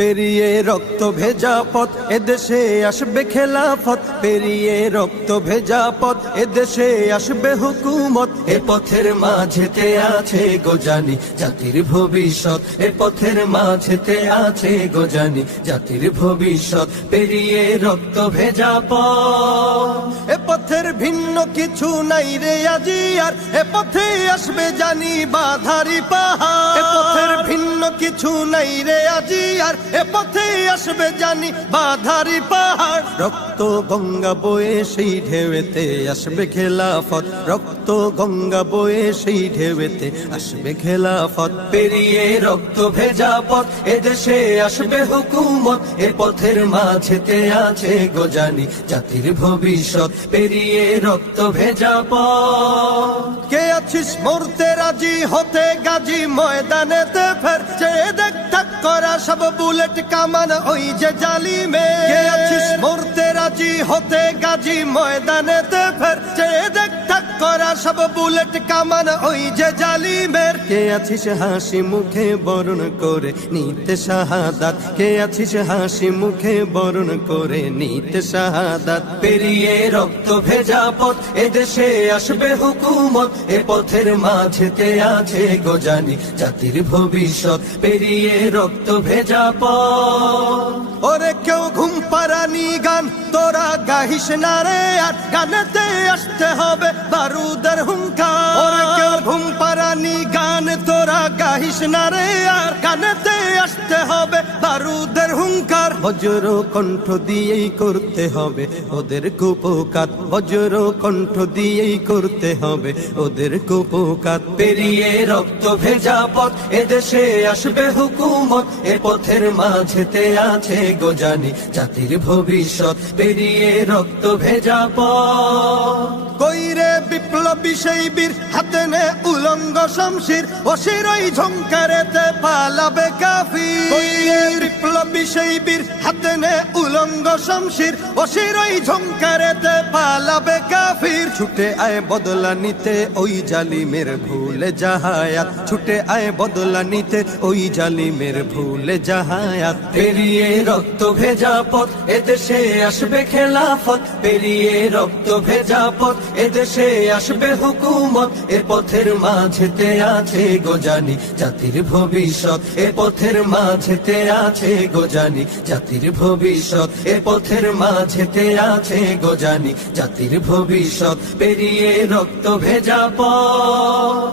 পেরিয়ে রক্ত ভেজা পথ এদেশে আসবে খেলাফত, পেরিয়ে রক্ত ভেজা পথ এদেশে আসবে হুকুমত। এ পথের মাঝেতে আছে গোজানি জাতির ভবিষ্যৎ, এ পথের মাঝেতে আছে গোজানি জাতির ভবিষ্যৎ। পেরিয়ে রক্ত ভেজা পথ, এ পথের ভিন্ন কিছু নাই রে আজি আর, এ পথে আসবে জানি বাধারি পাহাড়। এ পথের ভিন্ন কিছু নাই রে আজি আর, এ পথে আসবে জানি বাধারি পাহাড়। রক্ত গঙ্গা বয়ে সেই ঢেউতে আসবে খেলাফত, রক্ত গঙ্গা বয়ে সেই ঢেউতে আসবে খেলাফত। পেরিয়ে রক্ত ভেজা পথ এদেশে আসবে হুকুমত, এ পথের মাঝেতে আছে গোজানি জাতির ভবিষ্যৎ। পেরিয়ে রক্ত ভেজা পথ, কে আছিস মরতে রাজি হতে গাজী ময়দানেতে ফের, চেয়ে দেখ ঠাক করা সব বুলেট কামান ওই যে জালিমে। কে আছিস মরতে রাজি হতে গাজী ময়দানেতে ফের, চেয়ে দেখ ঠাক করা সব বুলেট কামান ওই যে জালিমের। কে আছিস হাসি মুখে বরণ করে নিতে শাহাদাত, কে আছিস হাসি মুখে বরণ করে নিতে শাহাদাত। পেরিয়ে রক্ত ভেজা পথ এদেশে আসবে হুকুমত, এ পথের মাঝেতে আছে গোজানি জাতির ভবিষ্যৎ। পেরিয়ে রক্ত ভেজা পথ, ওরে কেউ ঘুম পাড়ানি গান তোরা গাহিস না রে আর, গানেতে আসতে হবে বারুদের হুঙ্কার। ওরে কেউ ঘুম পাড়ানি গান তোরা গাহিস না রে আর, গানেতে আসতে হবে বারুদের হুঙ্কার। বজ্র কণ্ঠ দিয়েই করতে হবে ওদের কুপকাত, বজ্র কণ্ঠ দিয়েই করতে হবে ওদের কুপকাত। পেরিয়ে রক্ত ভেজা পথ এদেশে আসবে হুকুমত, এ পথের মাঝেতে আছে গোজানি জাতির ভবিষ্যৎ। পেরিয়ে রক্ত ভেজা পথ, কইরে বিপ্লবী সেই বীর হাতে নে উলঙ্গ শমশির, অশিরই ঝংকারেতে পালাবে কাফির। কইরে বিপ্লবী সেই বীর হাতে নে উলঙ্গ শমশির, অশিরই ঝংকারেতে পালাবে কাফির। ছুটে আয় বদলা নিতে ওই জালিমের ভুলে জাহায়াত, ছুটে আয় বদলা নিতে ওই জালিমের ভুলে জাহায়াত। পেরিয়ে রক্ত ভেজা পথ এদেশে আসবে খেলাফত, পেরিয়ে রক্ত ভেজা পথ এদেশে আসবে হুকুমত, এ পথের মাঝেতে আছে গোজানি জাতির ভবিষ্যৎ। এ পথের মাঝেতে আছে গোজানি জাতির ভবিষ্যৎ, এ পথের মাঝেতে আছে গোজানি জাতির ভবিষ্যৎ। পেরিয়ে রক্ত ভেজা পথ।